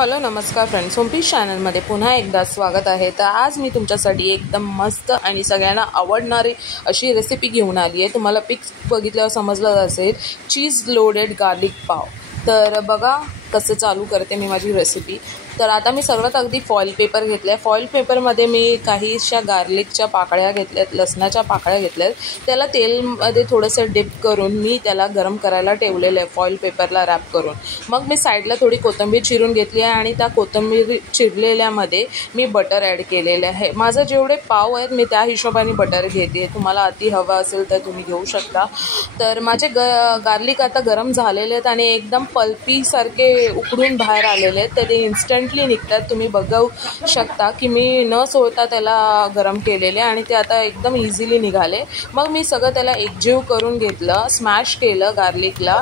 Hello नमस्कार friends, होमपीस चॅनलमध्ये पुन्हा एकदा स्वागत आहे। तर आज मी तुमच्यासाठी एकदम मस्त आणि सगळ्यांना आवडणारी अशी रेसिपी घेऊन आली आहे। तुम्हाला पिक्स बघितल्यावर समजलं असेल, चीज लोडेड गार्लिक पाव। तर बघा कसं चालू करते मी माझी रेसिपी। तर आता मी सर्वात अगदी फॉईल पेपर घेतला आहे। फॉईल पेपरमध्ये मी काहीशा गार्लिकच्या पाकळ्या घेतल्यात, लसणाच्या पाकळ्या घेतल्यात। त्याला तेलमध्ये थोडंसं डिप करून मी त्याला गरम करायला ठेवलेलं आहे, फॉईल पेपरला रॅप करून। मग मी साईडला थोडी कोथिंबीर चिरून घेतली आहे आणि त्या कोथिंबीर चिरलेल्यामध्ये मी बटर ॲड केलेलं आहे। माझं जेवढे पाव आहेत मी त्या हिशोबाने बटर घेते, तुम्हाला अति हवं असेल तर तुम्ही घेऊ शकता। तर माझे गार्लिक आता गरम झालेले आहेत आणि एकदम पल्पीसारखे उकडून बाहेर आलेले आहेत। तर ते इन्स्टंटली निघतात, तुम्ही बघू शकता की मी न सोडता त्याला गरम केलेले आणि ते आता एकदम इझिली निघाले। मग मी सगळं त्याला एकजीव करून घेतलं, स्मॅश केलं गार्लिकला।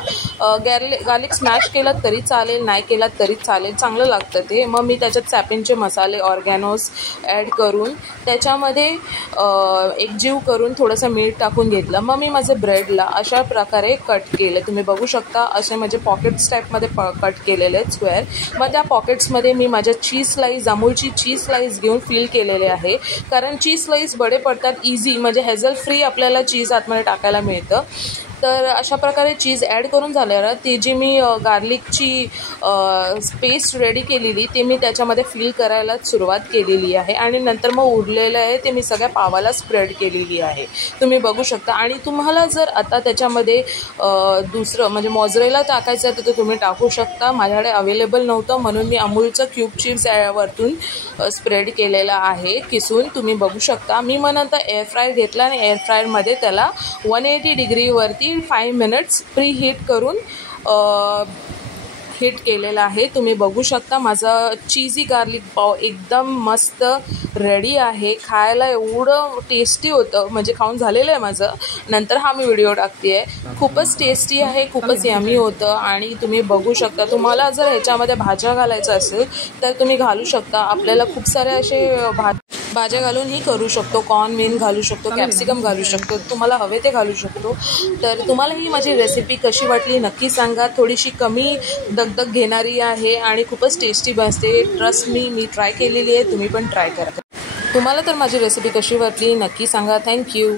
गार्लिक स्मॅश केलं तरी चालेल, नाही केला तरी चालेल, चांगलं लागतं ते। मग मी त्याच्यात सॅपिनचे मसाले ऑर्गॅनोस ॲड करून त्याच्यामध्ये एकजीव करून थोडंसं मीठ टाकून घेतलं। मग मी माझे ब्रेडला अशा प्रकारे कट केले, तुम्ही बघू शकता असे म्हणजे पॉकेट्स टाईपमध्ये कट केलेले आहेत स्क्वेअर। मग त्या पॉकेट्समध्ये मी माझ्या चीज स्लाईस, अमूलची चीज स्लाईस घेऊन फिल केलेले आहे, कारण चीज स्लाईस बडे पडतात इझी, म्हणजे हेझल फ्री आपल्याला चीज आतमध्ये टाकायला मिळतं। तर अशा प्रकारे चीज ॲड करून झाल्यावर ती जी मी गार्लिकची पेस्ट रेडी केलेली ते मी त्याच्यामध्ये फिल करायला सुरुवात केलेली आहे आणि नंतर मग उरलेलं आहे ते मी सगळ्या पावाला स्प्रेड केलेली आहे, तुम्ही बघू शकता। आणि तुम्हाला जर आता त्याच्यामध्ये दुसरं म्हणजे मोझरेला टाकायचं तर ते तुम्ही टाकू शकता, माझ्याकडे अवेलेबल नव्हतं म्हणून मी अमूलचं क्यूब चीज वरतून स्प्रेड केलेला आहे किसून, तुम्ही बघू शकता। मी मग नंतर एअर फ्रायर घेतला आणि एअर फ्रायरमध्ये त्याला 180 डिग्रीवरती 5 मिनिट्स प्री हीट करून हीट केलेला आहे, तुम्ही बघू शकता। माझा चीजी गार्लिक पाव एकदम मस्त रेडी आहे, खायला एवढं टेस्टी होतं, म्हणजे खाऊन झालेलं आहे माझं, नंतर हा मी व्हिडिओ टाकते आहे। खूपच टेस्टी आहे, खूपच यमी होतं आणि तुम्ही बघू शकता। तुम्हाला जर ह्याच्यामध्ये भाज्या घालायचं असेल तर तुम्ही घालू शकता, आपल्याला खूप सारे असे भाज्या घालूनही करू शकतो, कॉर्न मेन घालू शकतो, कॅप्सिकम घालू शकतो, तुम्हाला हवे ते घालू शकतो। तर तुम्हाला ही माझी रेसिपी कशी वाटली नक्की सांगा, थोडीशी कमी दगदग घेणारी आहे आणि खूपच टेस्टी बनते, ट्रस्ट मी ट्राय केलेली आहे, तुम्ही पण ट्राय करा। तुम्हाला तर माझी रेसिपी कशी वाटली नक्की सांगा। थँक्यू।